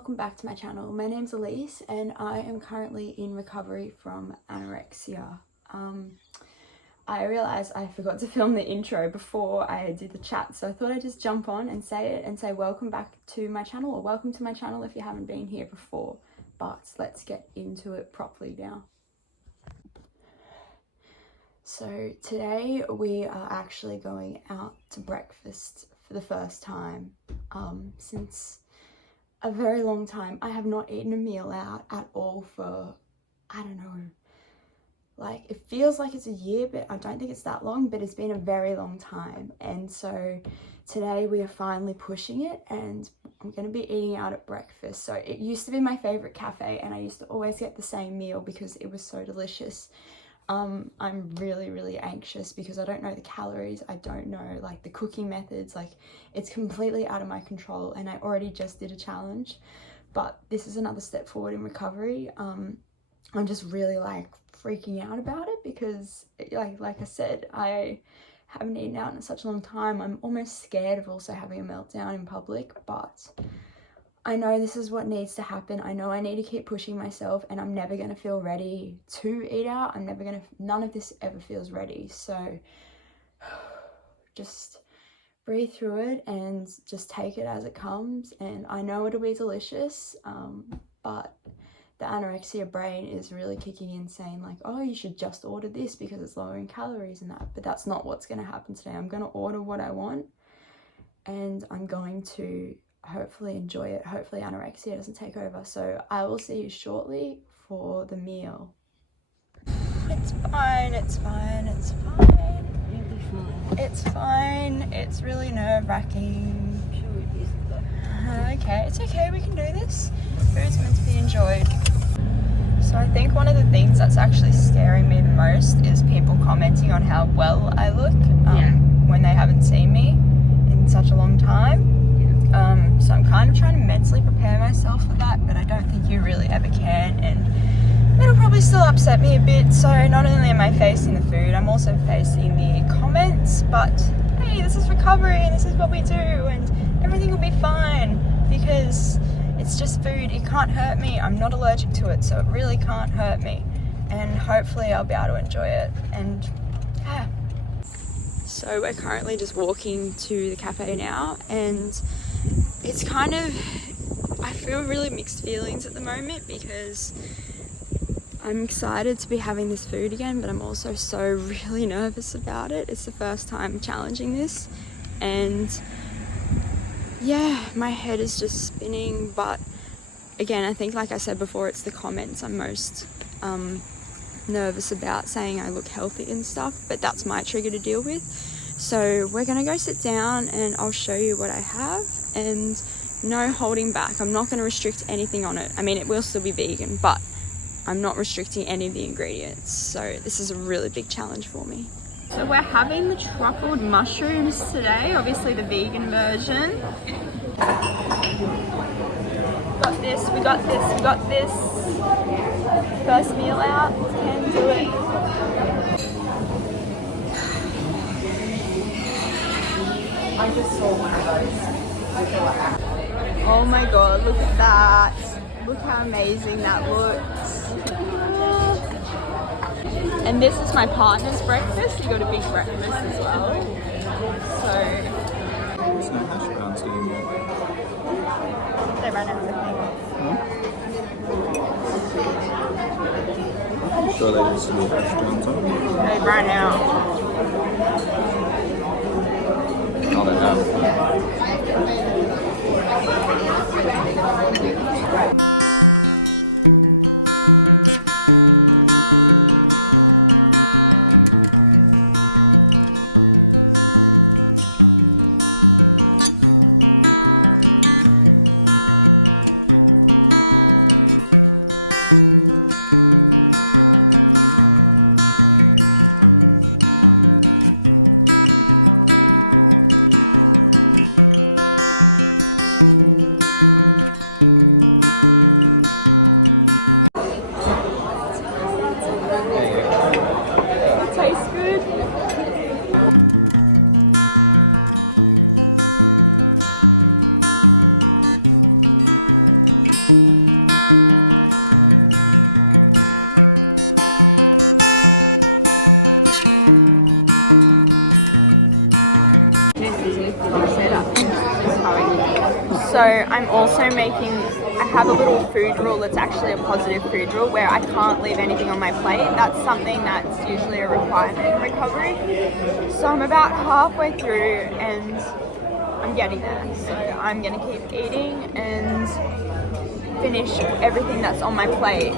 welcome back to my channel. My name's Elise and I am currently in recovery from anorexia. I realised I forgot to film the intro before I did the chat, so I thought I'd just jump on and say it and say welcome back to my channel, or welcome to my channel if you haven't been here before. But let's get into it properly now. So today we are actually going out to breakfast for the first time since a very long time. I have not eaten a meal out at all for, I don't know, like it feels like it's a year, but I don't think it's that long, but it's been a very long time. And so today we are finally pushing it and I'm going to be eating out at breakfast. So it used to be my favorite cafe and I used to always get the same meal because it was so delicious. I'm really anxious because I don't know the calories, I don't know like the cooking methods, like it's completely out of my control, and I already just did a challenge, but this is another step forward in recovery. I'm just really like freaking out about it because like I said, I haven't eaten out in such a long time. I'm almost scared of also having a meltdown in public, but I know this is what needs to happen. I know I need to keep pushing myself, and I'm never going to feel ready to eat out. None of this ever feels ready. So just breathe through it and just take it as it comes. And I know it'll be delicious, but the anorexia brain is really kicking in saying like, oh, you should just order this because it's lower in calories and that. But that's not what's going to happen today. I'm going to order what I want and I'm going to hopefully enjoy it. Hopefully anorexia doesn't take over. So I will see you shortly for the meal. It's fine, it's fine, it's fine. It's fine. It's really nerve-wracking. Okay, it's okay, we can do this. Food's meant to be enjoyed. So I think one of the things that's actually scaring me the most is people commenting on how well I look when they haven't seen me in such a long time. So I'm kind of trying to mentally prepare myself for that, but I don't think you really ever can, and it'll probably still upset me a bit. So not only am I facing the food, I'm also facing the comments, but hey, this is recovery and this is what we do and everything will be fine because it's just food. It can't hurt me. I'm not allergic to it, so it really can't hurt me, and hopefully I'll be able to enjoy it. And yeah. So we're currently just walking to the cafe now, and it's kind of, I feel really mixed feelings at the moment because I'm excited to be having this food again, but I'm also so really nervous about it. It's the first time challenging this, and yeah, my head is just spinning. But again, I think like I said before, it's the comments I'm most nervous about, saying I look healthy and stuff, but that's my trigger to deal with. So we're gonna go sit down and I'll show you what I have, and no holding back. I'm not gonna restrict anything on it. I mean, it will still be vegan, but I'm not restricting any of the ingredients. So this is a really big challenge for me. So we're having the truffled mushrooms today, obviously the vegan version. Got this, we got this, we got this. First meal out, can do it. I just saw one of those. Oh my god, look at that. Look how amazing that looks. And this is my partner's breakfast. He got a big breakfast as well. So there's no hash browns anymore. They ran out of I'm sure they just leave hash browns on. They ran out. Oh, they have. I'm also I have a little food rule that's actually a positive food rule where I can't leave anything on my plate. That's something that's usually a requirement in recovery. So I'm about halfway through and I'm getting there. So I'm gonna keep eating and finish everything that's on my plate.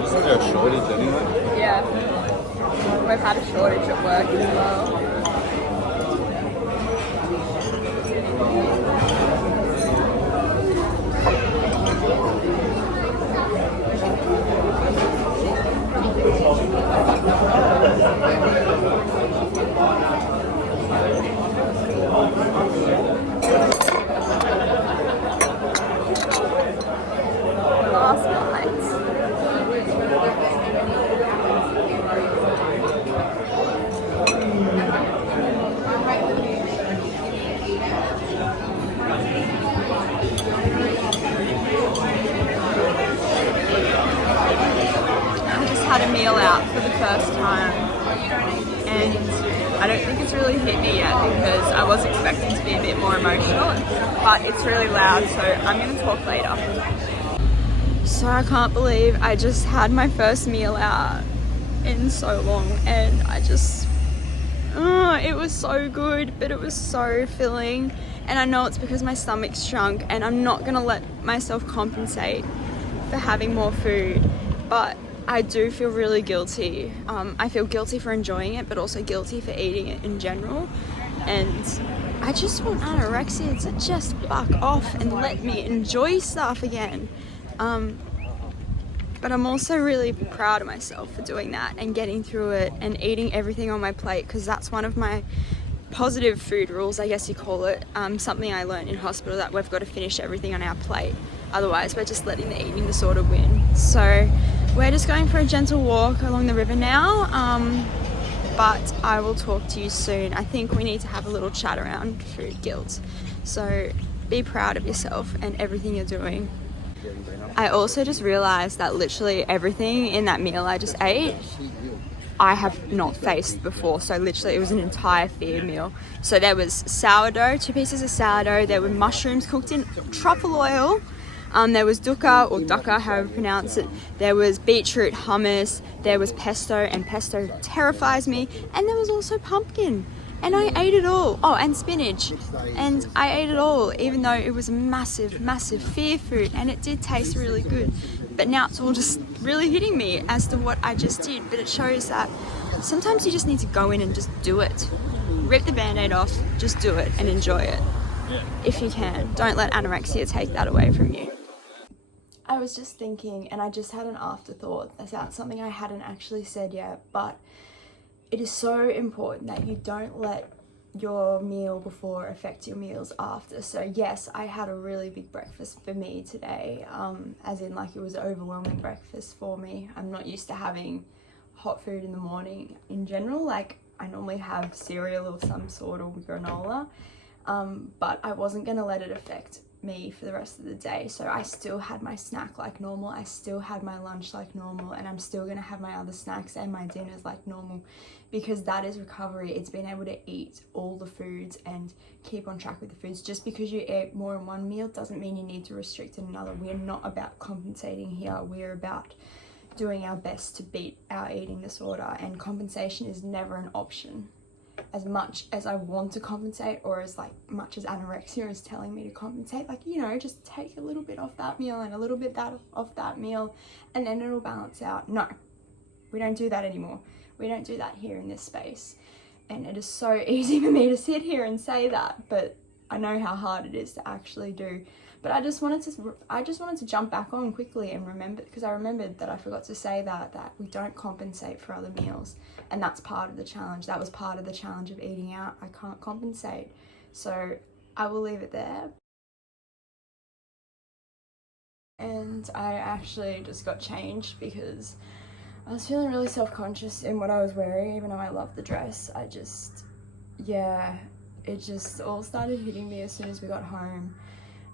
Isn't there a shortage anyway? Yeah, we've had a shortage at work as well. Last night. Had a meal out for the first time and I don't think it's really hit me yet because I was expecting to be a bit more emotional, but it's really loud, so I'm going to talk later. So I can't believe I just had my first meal out in so long and it was so good, but it was so filling, and I know it's because my stomach's shrunk and I'm not going to let myself compensate for having more food, but I do feel really guilty. I feel guilty for enjoying it, but also guilty for eating it in general. And I just want anorexia to just fuck off and let me enjoy stuff again. But I'm also really proud of myself for doing that and getting through it and eating everything on my plate, because that's one of my positive food rules, I guess you call it. Something I learned in hospital, that we've got to finish everything on our plate. Otherwise, we're just letting the eating disorder win. So we're just going for a gentle walk along the river now, but I will talk to you soon. I think we need to have a little chat around food guilt. So be proud of yourself and everything you're doing. I also just realized that literally everything in that meal I just ate, I have not faced before. So literally it was an entire fear meal. So there was sourdough, 2 pieces of sourdough, there were mushrooms cooked in truffle oil, there was dukkha, or dukkha, however you pronounce it, there was beetroot hummus, there was pesto, and pesto terrifies me, and there was also pumpkin, and I ate it all. Oh, and spinach, and I ate it all, even though it was a massive, massive fear food, and it did taste really good. But now it's all just really hitting me as to what I just did. But it shows that sometimes you just need to go in and just do it. Rip the band-aid off, just do it and enjoy it. If you can. Don't let anorexia take that away from you. I was just thinking, and I just had an afterthought about something I hadn't actually said yet, but it is so important that you don't let your meal before affect your meals after. So yes, I had a really big breakfast for me today, as in like it was overwhelming breakfast for me. I'm not used to having hot food in the morning in general. Like I normally have cereal of some sort or granola, but I wasn't going to let it affect me for the rest of the day. So I still had my snack like normal, I still had my lunch like normal, and I'm still going to have my other snacks and my dinners like normal, because that is recovery. It's being able to eat all the foods and keep on track with the foods. Just because you eat more in one meal doesn't mean you need to restrict in another. We're not about compensating here, we're about doing our best to beat our eating disorder, and compensation is never an option. As much as I want to compensate, or as like much as anorexia is telling me to compensate, like, you know, just take a little bit off that meal and a little bit off that meal, and then it'll balance out. No, we don't do that anymore. We don't do that here in this space. And it is so easy for me to sit here and say that, but I know how hard it is to actually do. But I just wanted to jump back on quickly and remember, because I remembered that I forgot to say that we don't compensate for other meals, and that's part of the challenge. That was part of the challenge of eating out. I can't compensate, so I will leave it there. And I actually just got changed because I was feeling really self-conscious in what I was wearing, even though I love the dress. It just all started hitting me as soon as we got home.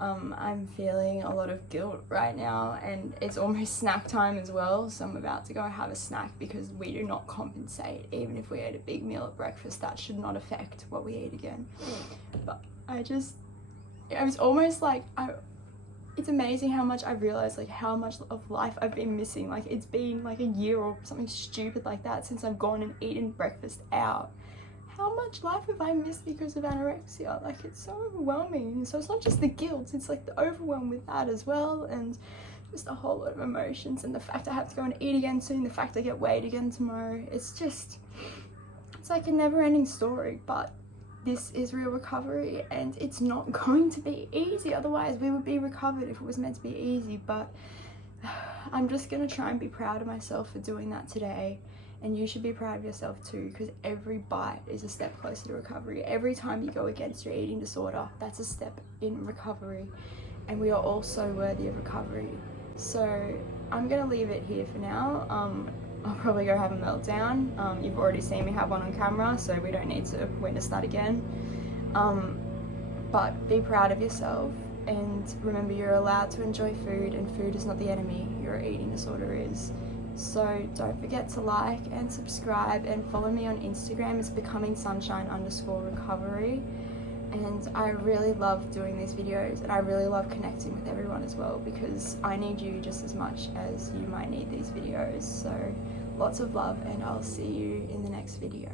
I'm feeling a lot of guilt right now, and it's almost snack time as well, so I'm about to go have a snack because we do not compensate. Even if we ate a big meal at breakfast, that should not affect what we eat again. But it was almost like, it's amazing how much I've realized, like, how much of life I've been missing. Like, it's been like a year or something stupid like that since I've gone and eaten breakfast out. How much life have I missed because of anorexia? Like, it's so overwhelming. So it's not just the guilt, it's like the overwhelm with that as well, and just a whole lot of emotions, and the fact I have to go and eat again soon, the fact I get weighed again tomorrow. It's like a never-ending story. But this is real recovery, and it's not going to be easy. Otherwise we would be recovered if it was meant to be easy. But I'm just gonna try and be proud of myself for doing that today. And you should be proud of yourself too, because every bite is a step closer to recovery. Every time you go against your eating disorder, that's a step in recovery. And we are all so worthy of recovery. So I'm gonna leave it here for now. I'll probably go have a meltdown. You've already seen me have one on camera, so we don't need to witness that again. But be proud of yourself, and remember, you're allowed to enjoy food, and food is not the enemy, your eating disorder is. So don't forget to like and subscribe and follow me on Instagram. It's becomingsunshine_recovery. And I really love doing these videos, and I really love connecting with everyone as well, because I need you just as much as you might need these videos. So lots of love, and I'll see you in the next video.